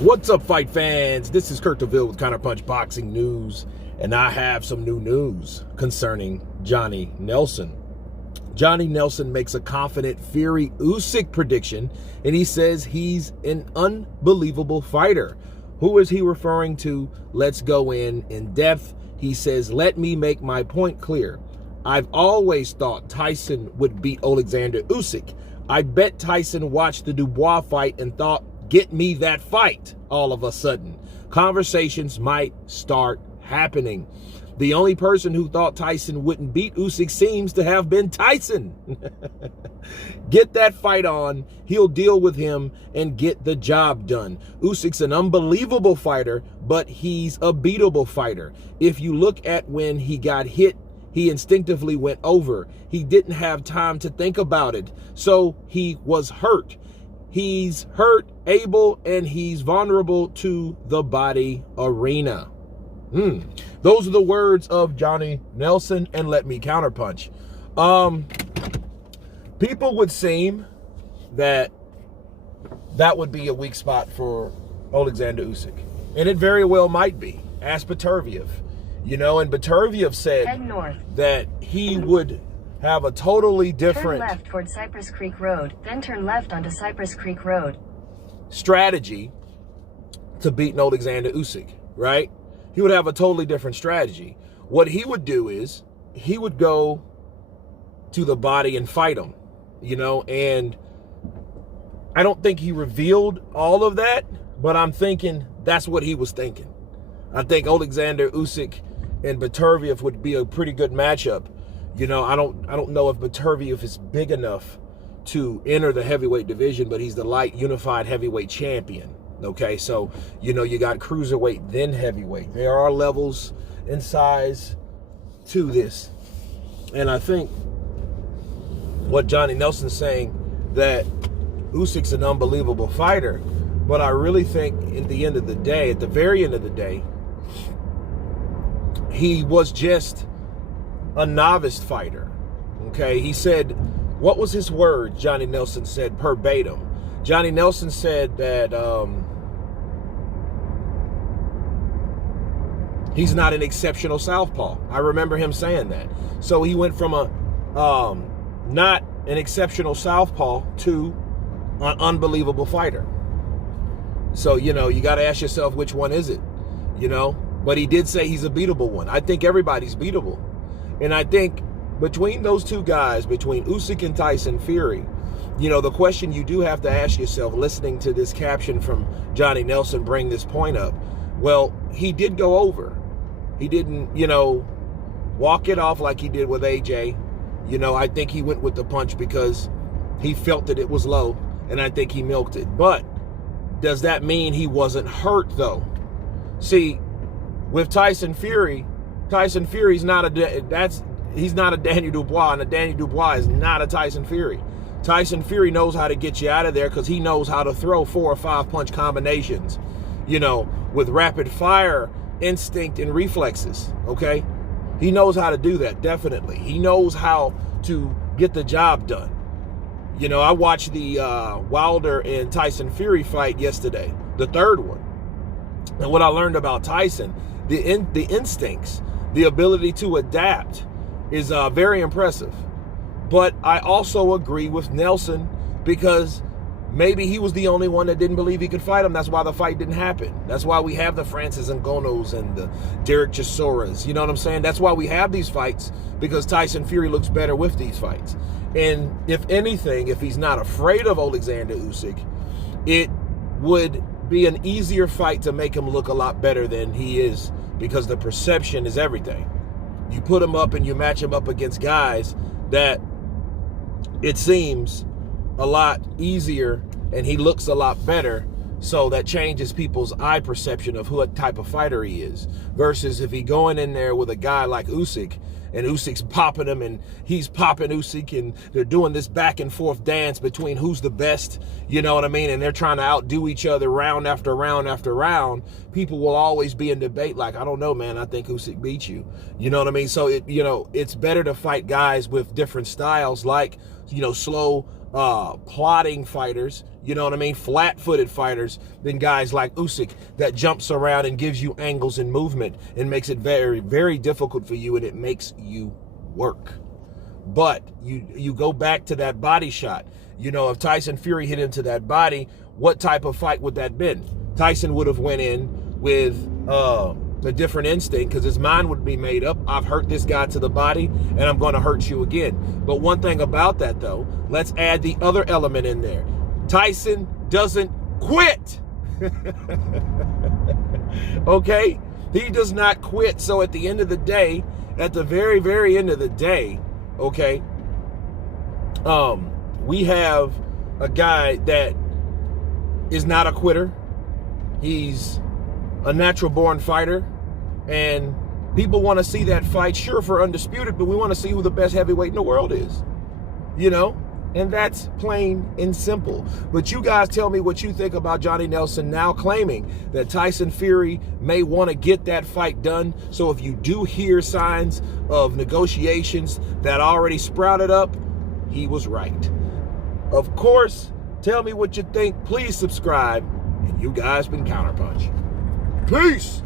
What's up, fight fans? This is Kurt DeVille with Counterpunch Boxing News, and I have some new news concerning Johnny Nelson. Johnny Nelson makes a confident Fury Usyk prediction, and he says he's an unbelievable fighter. Who is he referring to? Let's go in depth. He says, let me make my point clear. I've always thought Tyson would beat Alexander Usyk. I bet Tyson watched the Dubois fight and thought, get me that fight. All of a sudden, conversations might start happening. The only person who thought Tyson wouldn't beat Usyk seems to have been Tyson. Get that fight on. He'll deal with him and get the job done. Usyk's an unbelievable fighter, but he's a beatable fighter. If you look at when he got hit, he instinctively went over. He didn't have time to think about it, so he was hurt. He's hurt, able, and he's vulnerable to the body arena. Those are the words of Johnny Nelson, and let me counterpunch. People would seem that would be a weak spot for Alexander Usyk, and it very well might be. Ask Beterbiev, and Beterbiev said that he would have a totally different turn left toward Cypress Creek Road, then turn left onto Cypress Creek Road strategy to beat Alexander Usyk, right? He would have a totally different strategy. What he would do is he would go to the body and fight him, and I don't think he revealed all of that, but I'm thinking that's what he was thinking. I think Alexander Usyk and Beterbiev would be a pretty good matchup. I don't know if Beterbiev is big enough to enter the heavyweight division, but he's the light unified heavyweight champion. Okay, so you got cruiserweight, then heavyweight. There are levels in size to this, and I think what Johnny Nelson's saying, that Usyk's an unbelievable fighter, but I really think at the very end of the day, he was just a novice fighter. Okay, he said, what was his word? Johnny Nelson said verbatim. Johnny Nelson said that he's not an exceptional southpaw. I remember him saying that. So he went from a not an exceptional southpaw to an unbelievable fighter. So, you got to ask yourself, which one is it? But he did say he's a beatable one. I think everybody's beatable. And I think between those two guys, between Usyk and Tyson Fury, the question you do have to ask yourself, listening to this caption from Johnny Nelson bring this point up, well, he did go over. He didn't, walk it off like he did with AJ. I think he went with the punch because he felt that it was low, and I think he milked it. But does that mean he wasn't hurt, though? See, with Tyson Fury's he's not a Daniel Dubois, and a Daniel Dubois is not a Tyson Fury. Tyson Fury knows how to get you out of there because he knows how to throw 4 or 5 punch combinations, with rapid fire instinct and reflexes, okay? He knows how to do that, definitely. He knows how to get the job done. I watched the Wilder and Tyson Fury fight yesterday, the third one. And what I learned about Tyson, the instincts, the ability to adapt is very impressive. But I also agree with Nelson, because maybe he was the only one that didn't believe he could fight him. That's why the fight didn't happen. That's why we have the Francis Ngannou's and the Derek Chisoras. You know what I'm saying? That's why we have these fights, because Tyson Fury looks better with these fights. And if anything, if he's not afraid of Alexander Usyk, it would be an easier fight to make him look a lot better than he is, because the perception is everything. You put him up and you match him up against guys that it seems a lot easier and he looks a lot better, so that changes people's eye perception of what type of fighter he is, versus if he going in there with a guy like Usyk, and Usyk's popping him and he's popping Usyk, and they're doing this back and forth dance between who's the best, you know what I mean, and they're trying to outdo each other round after round after round. People will always be in debate like, I don't know, man, I think Usyk beat you. You know what I mean? So it's better to fight guys with different styles, like slow plodding fighters, you know what I mean, flat-footed fighters than guys like Usyk that jumps around and gives you angles and movement and makes it very, very difficult for you, and it makes you work. But you go back to that body shot. You know, if Tyson Fury hit into that body, what type of fight would that been? Tyson would have went in with a different instinct because his mind would be made up. I've hurt this guy to the body and I'm going to hurt you again. But one thing about that, though, let's add the other element in there. Tyson doesn't quit. Okay? He does not quit. So at the end of the day, at the very, very end of the day, okay, we have a guy that is not a quitter. He's a natural born fighter, and people want to see that fight, sure, for undisputed, but we want to see who the best heavyweight in the world is, you know, and that's plain and simple. But you guys tell me what you think about Johnny Nelson now claiming that Tyson Fury may want to get that fight done. So if you do hear signs of negotiations that already sprouted up, he was right. Of course, tell me what you think. Please subscribe, and you guys been Counterpunch. Peace.